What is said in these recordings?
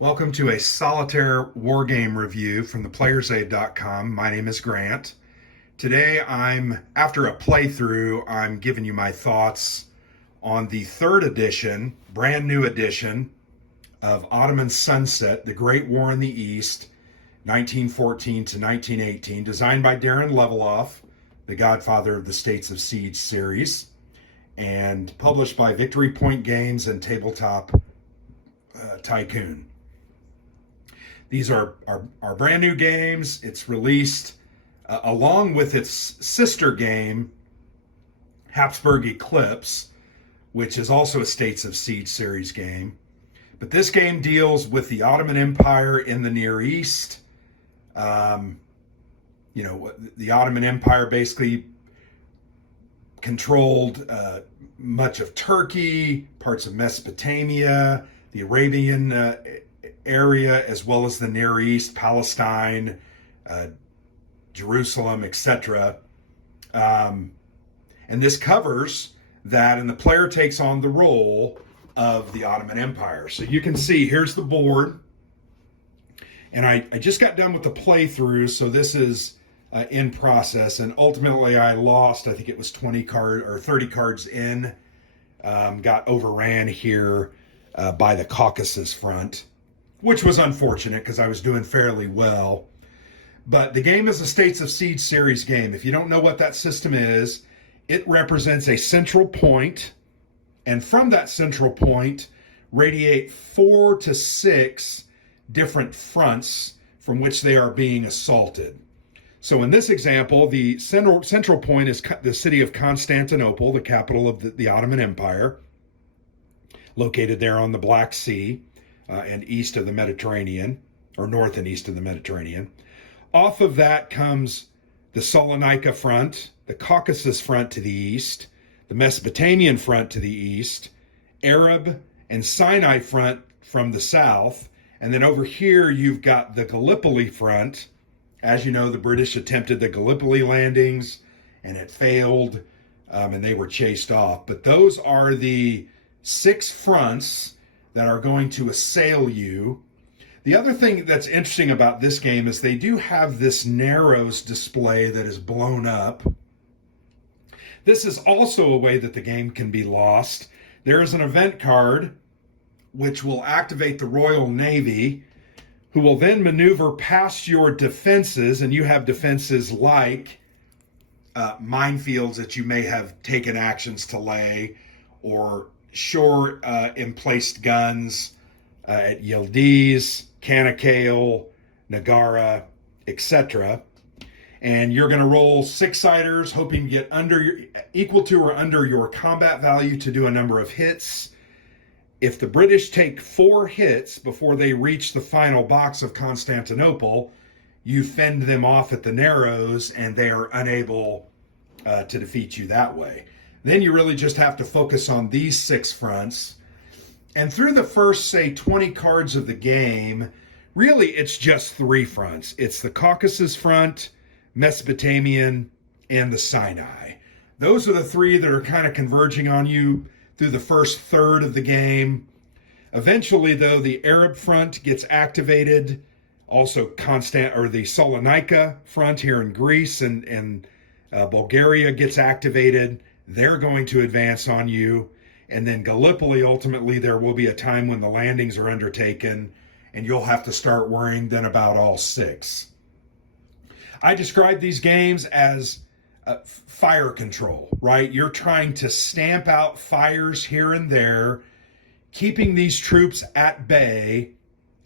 Welcome to a solitaire wargame review from theplayersaid.com. My name is Grant. Today after a playthrough, I'm giving you my thoughts on the third edition, brand new edition of Ottoman Sunset, The Great War in the East, 1914 to 1918, designed by Darren Leveloff, the godfather of the States of Siege series, and published by Victory Point Games and Tabletop Tycoon. These are brand new games. It's released along with its sister game, Habsburg Eclipse, which is also a States of Siege series game. But this game deals with the Ottoman Empire in the Near East. The Ottoman Empire basically controlled much of Turkey, parts of Mesopotamia, the Arabian area, as well as the Near East, Palestine, Jerusalem, etc. And this covers that, and the player takes on the role of the Ottoman Empire. So you can see, here's the board. And I just got done with the playthrough, so this is in process. And ultimately I lost, I think it was 30 cards in. Got overran here by the Caucasus front, which was unfortunate because I was doing fairly well. But the game is a States of Siege series game. If you don't know what that system is, it represents a central point, and from that central point radiate 4 to 6 different fronts from which they are being assaulted. So in this example, the central point is the city of Constantinople, the capital of the Ottoman Empire, located there on the Black Sea. And east of the Mediterranean, or north and east of the Mediterranean. Off of that comes the Salonika front, the Caucasus front to the east, the Mesopotamian front to the east, Arab and Sinai front from the south, and then over here you've got the Gallipoli front. As you know, the British attempted the Gallipoli landings, and it failed, and they were chased off. But those are the 6 fronts that are going to assail you. The other thing that's interesting about this game is they do have this Narrows display that is blown up. This is also a way that the game can be lost. There is an event card which will activate the Royal Navy, who will then maneuver past your defenses, and you have defenses like minefields that you may have taken actions to lay, or shore emplaced guns at Yildiz, Canakkale, Nagara, etc. And you're going to roll 6-siders, hoping to get equal to or under your combat value to do a number of hits. If the British take 4 hits before they reach the final box of Constantinople, you fend them off at the Narrows, and they are unable to defeat you that way. Then you really just have to focus on these 6 fronts. And through the first, say, 20 cards of the game, really it's just 3 fronts. It's the Caucasus front, Mesopotamian, and the Sinai. Those are the 3 that are kind of converging on you through the first third of the game. Eventually, though, the Arab front gets activated. Also, the Salonika front here in Greece and Bulgaria gets activated. They're going to advance on you. And then Gallipoli, ultimately, there will be a time when the landings are undertaken, and you'll have to start worrying then about all 6. I describe these games as fire control, right? You're trying to stamp out fires here and there, keeping these troops at bay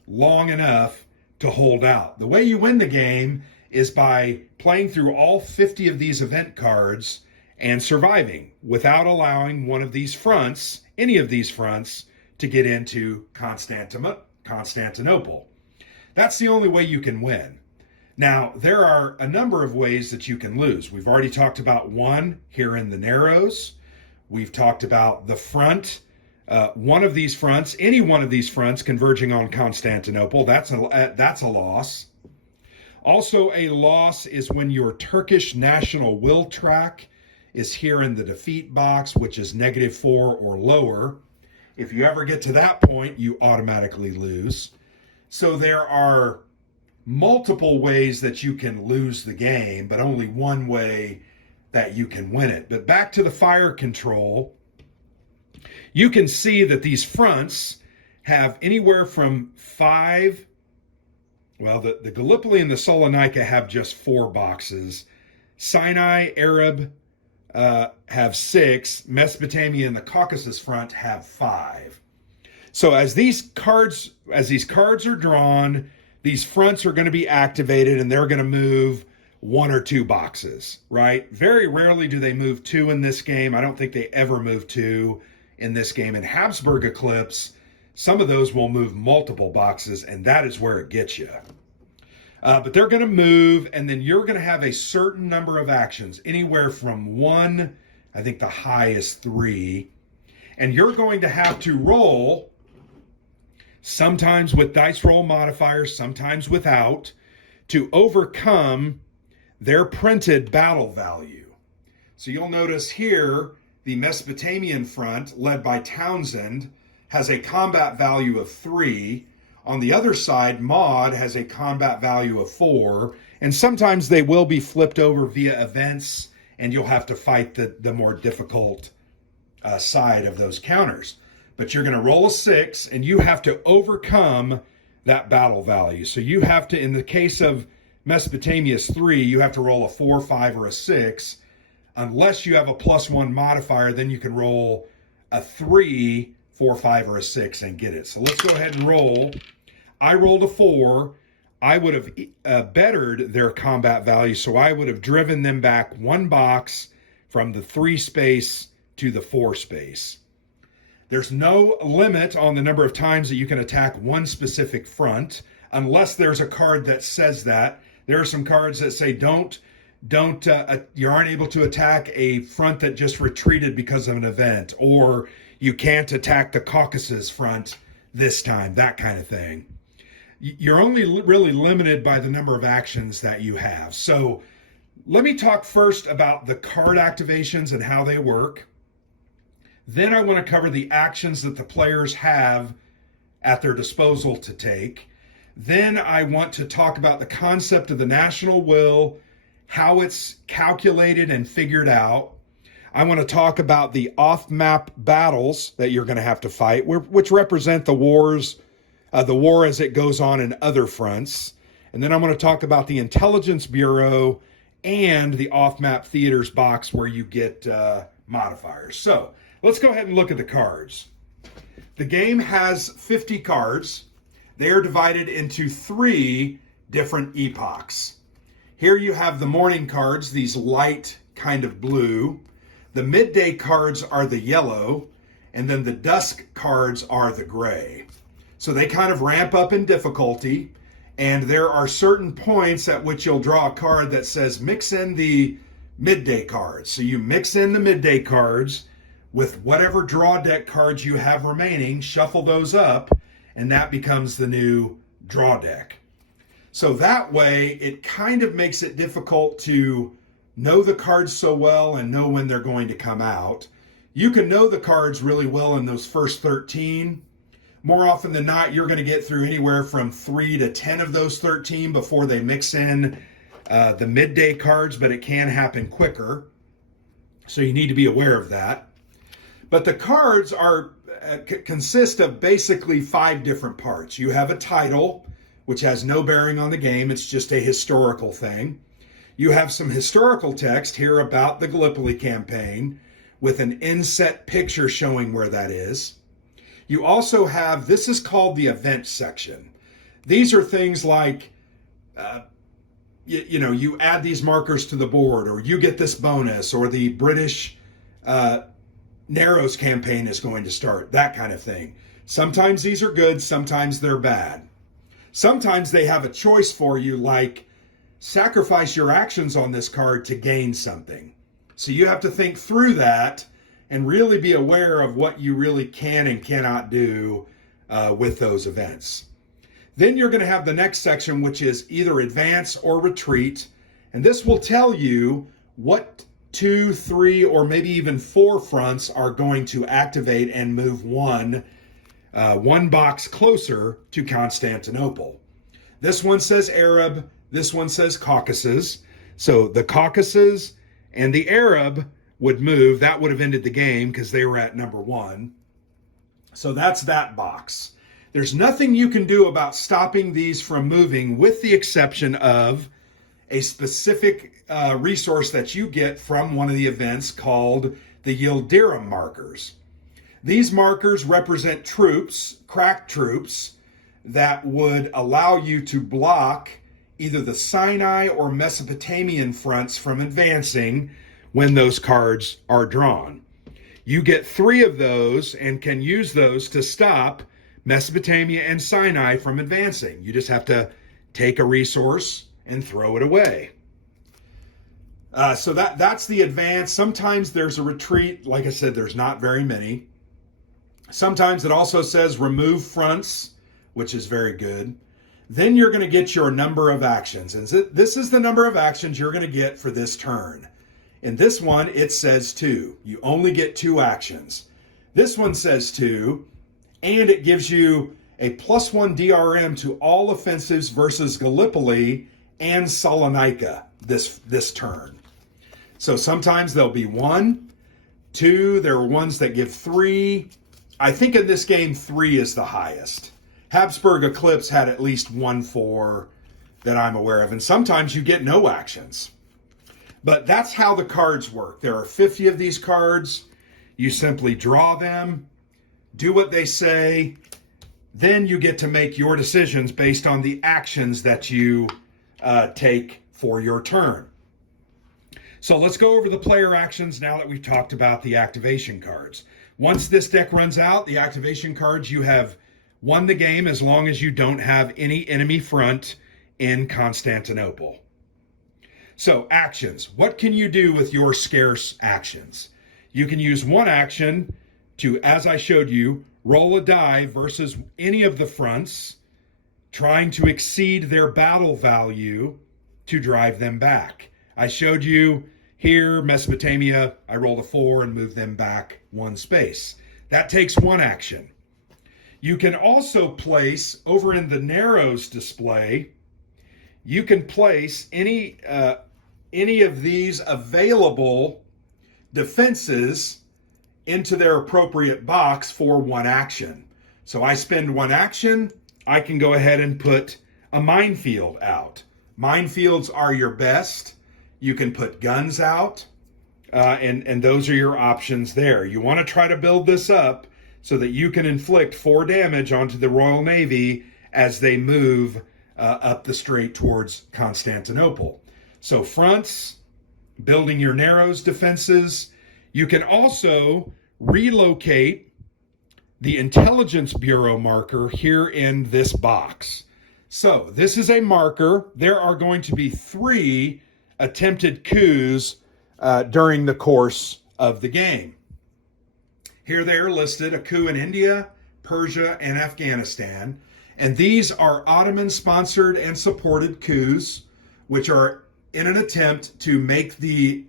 long enough to hold out. The way you win the game is by playing through all 50 of these event cards and surviving without allowing any of these fronts, to get into Constantinople. That's the only way you can win. Now, there are a number of ways that you can lose. We've already talked about one here in the Narrows. We've talked about the front, one of these fronts, any one of these fronts converging on Constantinople. That's a loss. Also, a loss is when your Turkish national will track is here in the defeat box, which is -4 or lower. If you ever get to that point, you automatically lose. So there are multiple ways that you can lose the game, but only one way that you can win it. But back to the fire control, you can see that these fronts have anywhere from 5. Well, the Gallipoli and the Salonika have just 4 boxes. Sinai, Arab have 6. Mesopotamia and the Caucasus front have 5. So as these cards are drawn, these fronts are going to be activated and they're going to move 1 or 2 boxes, right? Very rarely do they move 2 in this game. I don't think they ever move 2 in this game. In Habsburg Eclipse, some of those will move multiple boxes, and that is where it gets you. But they're going to move, and then you're going to have a certain number of actions, anywhere from 1, I think the high is 3, and you're going to have to roll, sometimes with dice roll modifiers, sometimes without, to overcome their printed battle value. So you'll notice here, the Mesopotamian front, led by Townsend, has a combat value of 3. On the other side, Maud has a combat value of 4. And sometimes they will be flipped over via events, and you'll have to fight the more difficult side of those counters. But you're going to roll a 6, and you have to overcome that battle value. So you have to, in the case of Mesopotamia's 3, you have to roll a 4, 5, or a 6. Unless you have a +1 modifier, then you can roll a 3, 4, 5, or a 6 and get it. So let's go ahead and roll. I rolled a 4. I would have bettered their combat value, so I would have driven them back 1 box from the 3 space to the 4 space. There's no limit on the number of times that you can attack one specific front, unless there's a card that says that. There are some cards that say you aren't able to attack a front that just retreated because of an event, or you can't attack the Caucasus front this time, that kind of thing. You're only really limited by the number of actions that you have. So let me talk first about the card activations and how they work. Then I want to cover the actions that the players have at their disposal to take. Then I want to talk about the concept of the national will, how it's calculated and figured out. I want to talk about the off-map battles that you're going to have to fight, which represent the war as it goes on in other fronts. And then I'm going to talk about the Intelligence Bureau and the off-map theaters box where you get modifiers. So let's go ahead and look at the cards. The game has 50 cards. They are divided into 3 different epochs. Here you have the morning cards, these light kind of blue. The midday cards are the yellow, and then the dusk cards are the gray. So they kind of ramp up in difficulty, and there are certain points at which you'll draw a card that says mix in the midday cards. So you mix in the midday cards with whatever draw deck cards you have remaining, shuffle those up, and that becomes the new draw deck. So that way, it kind of makes it difficult to know the cards so well and know when they're going to come out. You can know the cards really well in those first 13. More often than not, you're going to get through anywhere from 3 to 10 of those 13 before they mix in the midday cards, but it can happen quicker. So you need to be aware of that. But the cards consist of basically 5 different parts. You have a title, which has no bearing on the game. It's just a historical thing. You have some historical text here about the Gallipoli campaign with an inset picture showing where that is. You also have, this is called the event section. These are things like, you add these markers to the board, or you get this bonus, or the British Narrows campaign is going to start, that kind of thing. Sometimes these are good, sometimes they're bad. Sometimes they have a choice for you, like sacrifice your actions on this card to gain something. So you have to think through that and really be aware of what you really can and cannot do with those events. Then you're going to have the next section, which is either advance or retreat. And this will tell you what 2, 3, or maybe even 4 fronts are going to activate and move 1 one box closer to Constantinople. This one says Arab, this one says Caucasus. So the Caucasus and the Arab would move. That would have ended the game because they were at number 1. So that's that box. There's nothing you can do about stopping these from moving, with the exception of a specific resource that you get from one of the events called the Yildirim markers. These markers represent troops, crack troops, that would allow you to block either the Sinai or Mesopotamian fronts from advancing when those cards are drawn. You get 3 of those and can use those to stop Mesopotamia and Sinai from advancing. You just have to take a resource and throw it away. So that's the advance. Sometimes there's a retreat. Like I said, there's not very many. Sometimes it also says remove fronts, which is very good. Then you're going to get your number of actions. And this is the number of actions you're going to get for this turn. In this one, it says 2. You only get 2 actions. This one says 2, and it gives you a +1 DRM to all offensives versus Gallipoli and Salonika this turn. So sometimes there'll be 1, 2. There are ones that give 3. I think in this game 3 is the highest. Habsburg Eclipse had at least 1 4 that I'm aware of, and sometimes you get no actions. But that's how the cards work. There are 50 of these cards. You simply draw them, do what they say, then you get to make your decisions based on the actions that you take for your turn. So let's go over the player actions now that we've talked about the activation cards. Once this deck runs out, the activation cards, you have won the game as long as you don't have any enemy front in Constantinople. So actions. What can you do with your scarce actions? You can use one action to, as I showed you, roll a die versus any of the fronts, trying to exceed their battle value to drive them back. I showed you here, Mesopotamia, I rolled a 4 and moved them back 1 space. That takes 1 action. You can also place, over in the Narrows display, you can place any of these available defenses into their appropriate box for 1 action. So I spend 1 action, I can go ahead and put a minefield out. Minefields are your best. You can put guns out, and those are your options there. You want to try to build this up so that you can inflict 4 damage onto the Royal Navy as they move up the strait towards Constantinople. So fronts, building your Narrows defenses. You can also relocate the Intelligence Bureau marker here in this box. So this is a marker. There are going to be 3 attempted coups during the course of the game. Here they are listed: a coup in India, Persia, and Afghanistan. And these are Ottoman-sponsored and supported coups, which are in an attempt to make the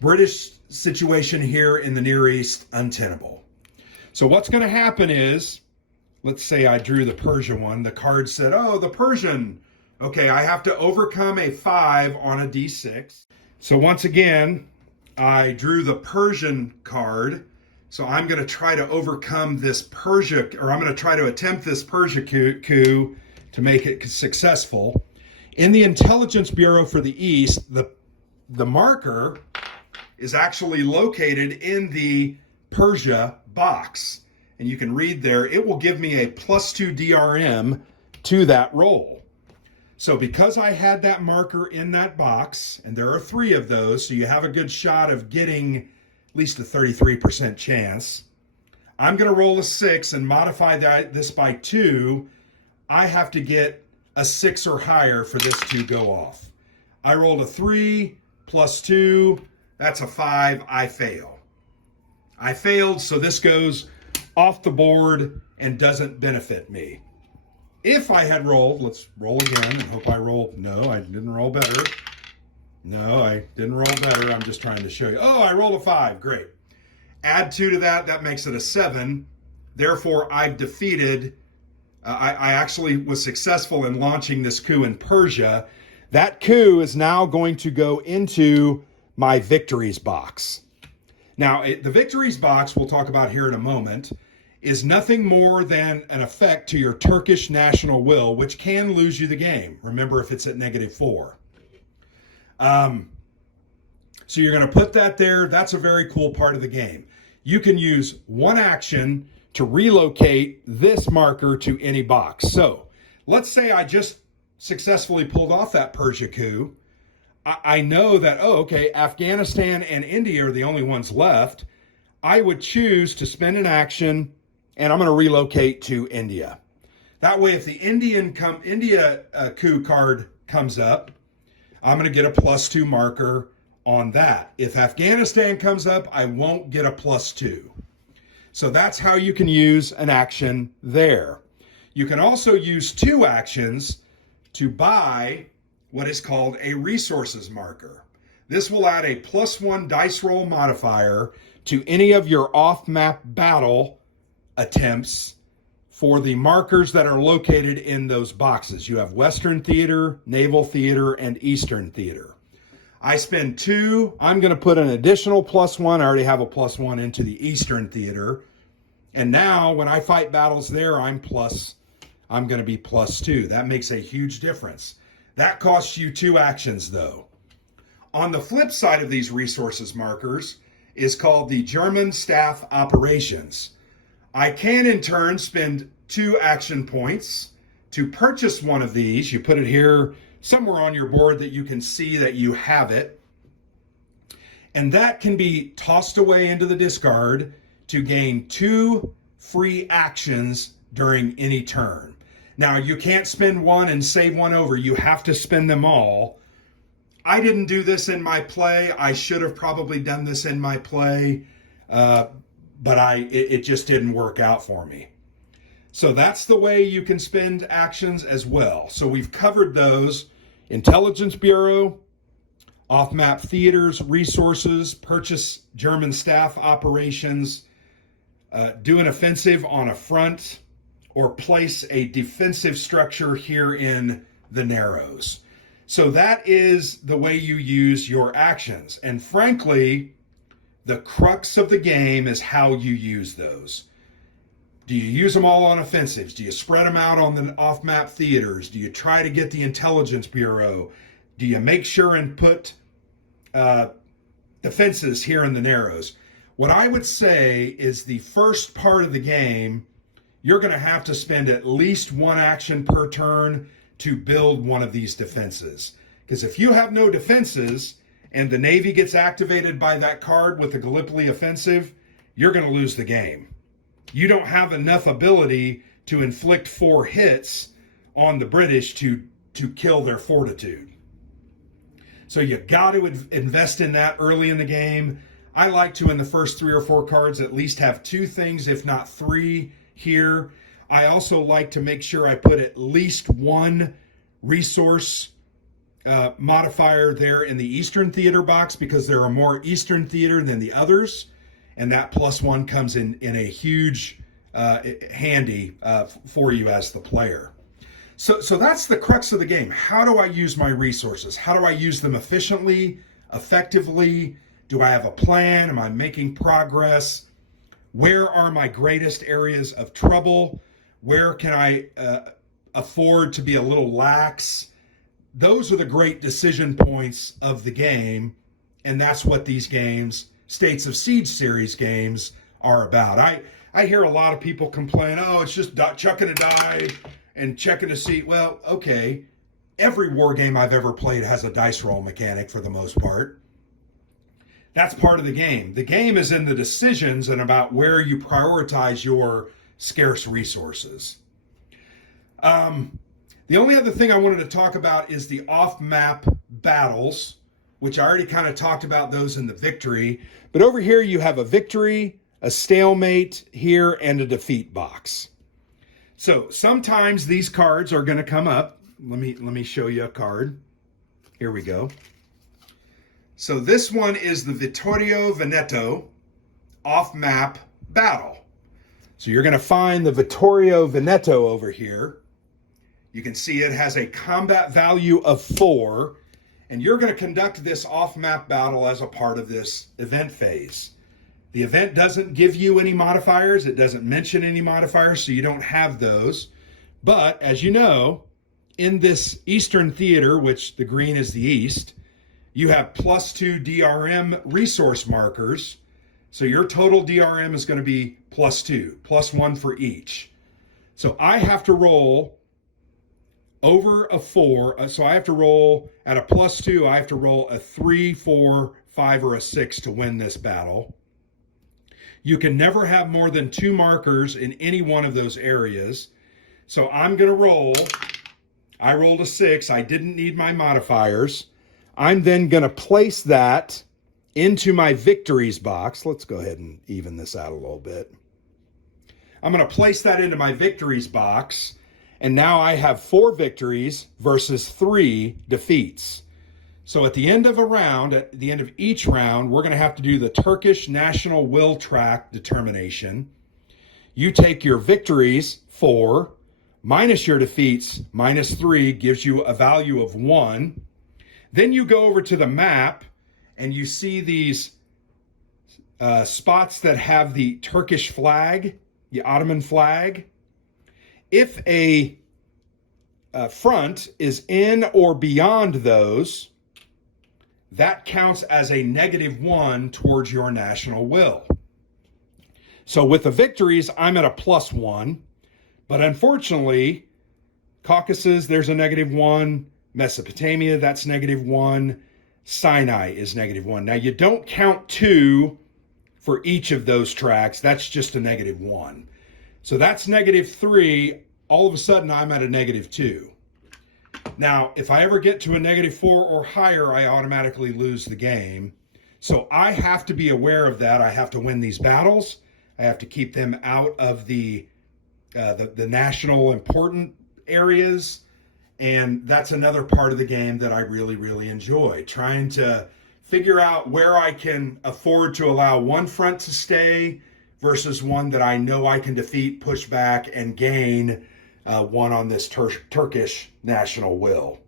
British situation here in the Near East untenable. So what's going to happen is, let's say I drew the Persia one. The card said, oh, the Persian. Okay, I have to overcome a 5 on a d6. So once again, I drew the Persian card. So I'm going to try to overcome this Persia, or I'm going to try to attempt this Persia coup to make it successful. In the Intelligence Bureau for the East, the marker is actually located in the Persia box. And you can read there, it will give me a +2 DRM to that roll. So because I had that marker in that box, and there are 3 of those, so you have a good shot of getting at least a 33% chance, I'm going to roll a 6 and modify this by 2. I have to get a 6 or higher for this to go off. I rolled a 3 + 2. That's a 5. I fail. I failed, so this goes off the board and doesn't benefit me. If I had rolled, let's roll again and hope I roll. No, I didn't roll better. No, I didn't roll better. I'm just trying to show you. Oh, I rolled a 5. Great. Add 2 to that. That makes it a 7. Therefore, I've defeated, I actually was successful in launching this coup in Persia. That coup is now going to go into my victories box. Now, the victories box, we'll talk about here in a moment, is nothing more than an effect to your Turkish national will, which can lose you the game. Remember, if it's at -4. So you're going to put that there. That's a very cool part of the game. You can use one action to relocate this marker to any box. So let's say I just successfully pulled off that Persia coup. I know that, oh, okay, Afghanistan and India are the only ones left. I would choose to spend an action, and I'm going to relocate to India. That way, if the India coup card comes up, I'm going to get a +2 marker on that. If Afghanistan comes up, I won't get a +2. So that's how you can use an action there. You can also use 2 actions to buy what is called a resources marker. This will add a +1 dice roll modifier to any of your off-map battle attempts for the markers that are located in those boxes. You have Western Theater, Naval Theater, and Eastern Theater. I spend 2. I'm going to put an additional +1. I already have a +1 into the Eastern Theater. And now when I fight battles there, I'm going to be +2. That makes a huge difference. That costs you 2 actions, though. On the flip side of these resources markers is called the German Staff Operations. I can, in turn, spend 2 action points to purchase one of these. You put it here somewhere on your board that you can see that you have it. And that can be tossed away into the discard to gain 2 free actions during any turn. Now, you can't spend 1 and save 1 over. You have to spend them all. I didn't do this in my play. I should have probably done this in my play, but it just didn't work out for me. So that's the way you can spend actions as well. So we've covered those: Intelligence Bureau, off-map theaters, resources, purchase German staff operations, do an offensive on a front, or place a defensive structure here in the Narrows. So that is the way you use your actions. And frankly, the crux of the game is how you use those. Do you use them all on offensives? Do you spread them out on the off-map theaters? Do you try to get the Intelligence Bureau? Do you make sure and put defenses here in the Narrows? What I would say is the first part of the game, you're going to have to spend at least 1 action per turn to build one of these defenses. Because if you have no defenses and the Navy gets activated by that card with the Gallipoli offensive, you're going to lose the game. You don't have enough ability to inflict 4 hits on the British to kill their fortitude. So you got to invest in that early in the game. I like to, in the first 3 or 4 cards, at least have 2 things, if not 3 here. I also like to make sure I put at least 1 resource modifier there in the Eastern Theater box, because there are more Eastern Theater than the others, and that +1 comes in a huge handy for you as the player. So that's the crux of the game. How do I use my resources? How do I use them efficiently, effectively? Do I have a plan? Am I making progress? Where are my greatest areas of trouble? Where can I afford to be a little lax? Those are the great decision points of the game, and that's what these games, States of Siege series games, are about. I hear a lot of people complain, oh, it's just chucking a die and checking a seat. Well, okay, every war game I've ever played has a dice roll mechanic for the most part. That's part of the game. The game is in the decisions and about where you prioritize your scarce resources. The only other thing I wanted to talk about is the off-map battles, which I already kind of talked about those in the victory. But over here you have a victory, a stalemate here, and a defeat box. So sometimes these cards are going to come up. Let me show you a card. Here we go. So this one is the Vittorio Veneto off-map battle. So you're going to find the Vittorio Veneto over here. You can see it has a combat value of 4, and you're going to conduct this off-map battle as a part of this event phase. The event doesn't give you any modifiers. It doesn't mention any modifiers, so you don't have those. But as you know, in this Eastern Theater, which the green is the East, you have +2 DRM resource markers. So your total DRM is going to be +2, +1 for each. So I have to roll over a 4. So I have to roll at a +2. I have to roll a 3, 4, 5, or a 6 to win this battle. You can never have more than 2 markers in any one of those areas. So I'm going to roll. I rolled a 6. I didn't need my modifiers. I'm then going to place that into my victories box. Let's go ahead and even this out a little bit. I'm going to place that into my victories box, and now I have 4 victories versus 3 defeats. So at the end of a round, at the end of each round, we're going to have to do the Turkish National Will Track determination. You take your victories, 4, minus your defeats, -3, gives you a value of 1. Then you go over to the map, and you see these spots that have the Turkish flag, the Ottoman flag. If a front is in or beyond those, that counts as a -1 towards your national will. So with the victories, I'm at a +1, but unfortunately, Caucasus, there's a -1, Mesopotamia, that's -1, Sinai is -1. Now, you don't count 2 for each of those tracks. That's just a -1. So that's -3. All of a sudden, I'm at a -2. Now, if I ever get to a -4 or higher, I automatically lose the game. So I have to be aware of that. I have to win these battles. I have to keep them out of the national important areas. And that's another part of the game that I really, really enjoy. Trying to figure out where I can afford to allow one front to stay versus one that I know I can defeat, push back, and gain one on this Turkish national will.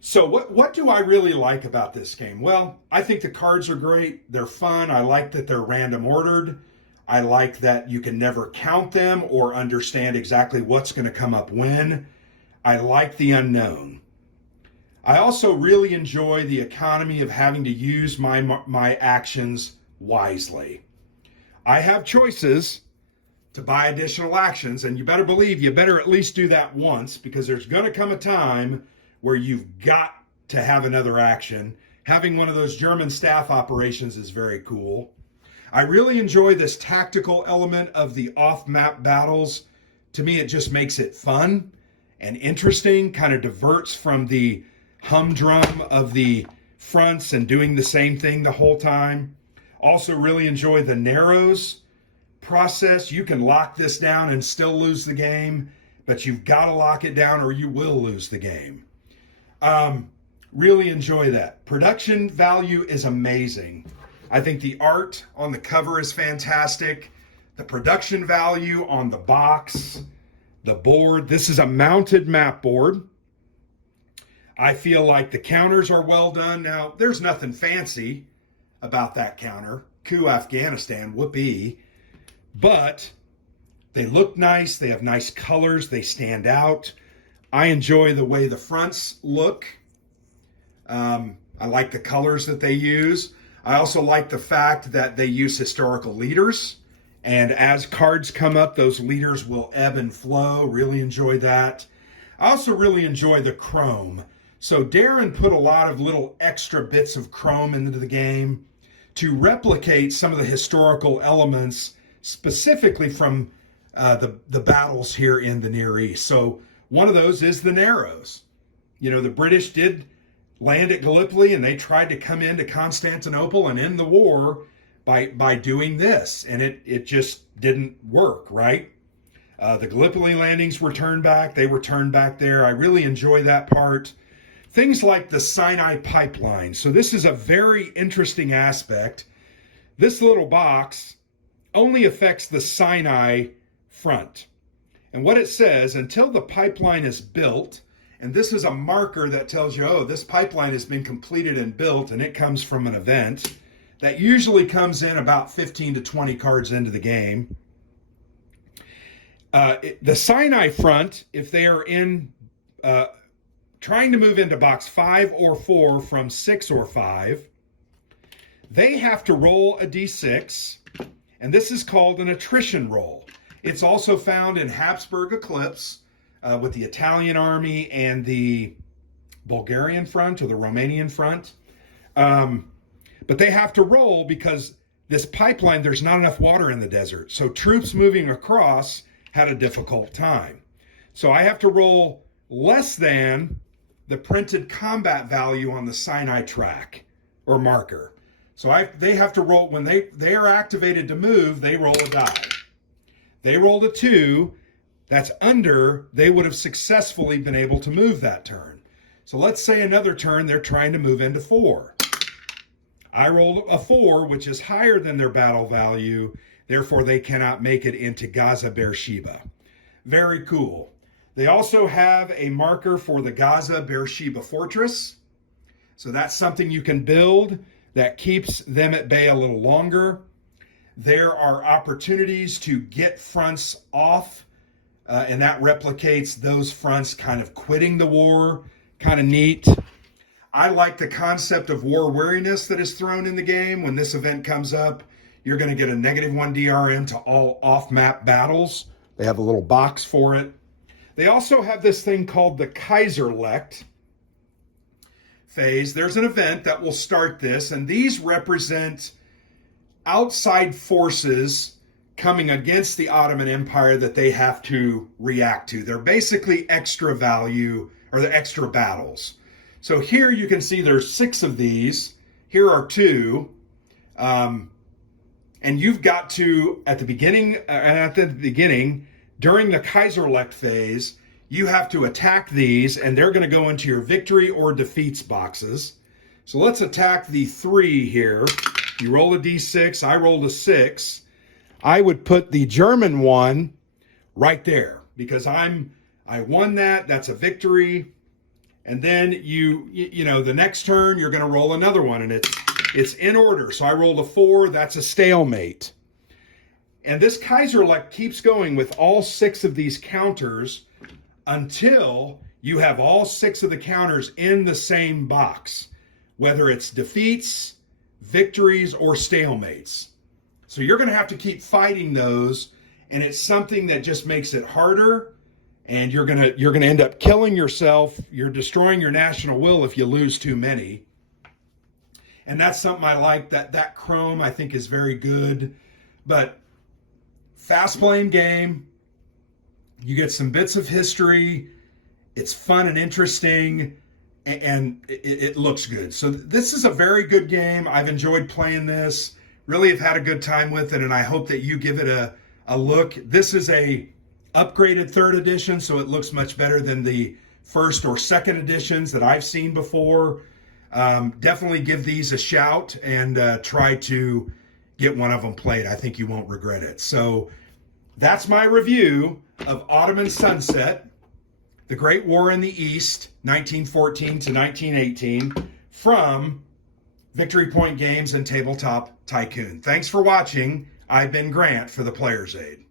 So what do I really like about this game? Well, I think the cards are great. They're fun. I like that they're random ordered. I like that you can never count them or understand exactly what's going to come up when. I like the unknown. I also really enjoy the economy of having to use my actions wisely. I have choices to buy additional actions, and you better believe you better at least do that once, because there's going to come a time where you've got to have another action. Having one of those German staff operations is very cool. I really enjoy this tactical element of the off-map battles. To me, it just makes it fun and interesting, kind of diverts from the humdrum of the fronts and doing the same thing the whole time. Also really enjoy the narrows process. You can lock this down and still lose the game, but you've got to lock it down or you will lose the game. Really enjoy that. Production value is amazing. I think the art on the cover is fantastic. The production value on the box, the board. This is a mounted map board. I feel like the counters are well done. Now, there's nothing fancy about that counter. Coup Afghanistan, whoopee. But they look nice. They have nice colors. They stand out. I enjoy the way the fronts look. I like the colors that they use. I also like the fact that they use historical leaders. And as cards come up, those leaders will ebb and flow. Really enjoy that. I also really enjoy the chrome. So Darren put a lot of little extra bits of chrome into the game to replicate some of the historical elements, specifically from the battles here in the Near East. So one of those is the Narrows. You know, the British did land at Gallipoli, and they tried to come into Constantinople and end the war by doing this, and it just didn't work, right? The Gallipoli landings were turned back. They were turned back there. I really enjoy that part. Things like the Sinai pipeline. So this is a very interesting aspect. This little box only affects the Sinai front. And what it says, until the pipeline is built, and this is a marker that tells you, oh, this pipeline has been completed and built, and it comes from an event that usually comes in about 15 to 20 cards into the game. The Sinai front, if they are in trying to move into box 5 or 4 from 6 or 5, they have to roll a d6, and this is called an attrition roll. It's also found in Habsburg Eclipse with the Italian army and the Bulgarian front or the Romanian front. But they have to roll because this pipeline, there's not enough water in the desert. So troops moving across had a difficult time. So I have to roll less than the printed combat value on the Sinai track or marker. So they have to roll, when they are activated to move, they roll a die. They rolled a 2, that's under, they would have successfully been able to move that turn. So let's say another turn, they're trying to move into 4. I rolled a 4, which is higher than their battle value, therefore they cannot make it into Gaza Beersheba. Very cool. They also have a marker for the Gaza Beersheba fortress. So that's something you can build that keeps them at bay a little longer. There are opportunities to get fronts off, and that replicates those fronts kind of quitting the war. Kind of neat. I like the concept of war weariness that is thrown in the game. When this event comes up, you're going to get a -1 DRM to all off-map battles. They have a little box for it. They also have this thing called the Kaiserlect phase. There's an event that will start this, and these represent outside forces coming against the Ottoman Empire that they have to react to. They're basically extra value, or the extra battles. So here you can see there's 6 of these. Here are 2. And you've got to, at the beginning, during the Kaiserlect phase, you have to attack these, and they're going to go into your victory or defeats boxes. So let's attack the 3 here. You roll a d6, I rolled a 6. I would put the German one right there because I won that. That's a victory. And then you know, the next turn you're going to roll another one, and it's in order. So I rolled a 4. That's a stalemate. And this Kaiserlect keeps going with all 6 of these counters until you have all 6 of the counters in the same box, whether it's defeats, victories, or stalemates. So you're going to have to keep fighting those, and it's something that just makes it harder. And you're gonna end up killing yourself. You're destroying your national will if you lose too many. And that's something I like. That Chrome I think is very good. But fast playing game. You get some bits of history. It's fun and interesting, and it looks good. So this is a very good game. I've enjoyed playing this. Really have had a good time with it, and I hope that you give it a look. This is a upgraded 3rd edition, so it looks much better than the 1st or 2nd editions that I've seen before. Definitely give these a shout and try to get one of them played. I think you won't regret it. So that's my review of Ottoman Sunset, the Great War in the East, 1914 to 1918, from Victory Point Games and Tabletop Tycoon. Thanks for watching. I've been Grant for the Player's Aid.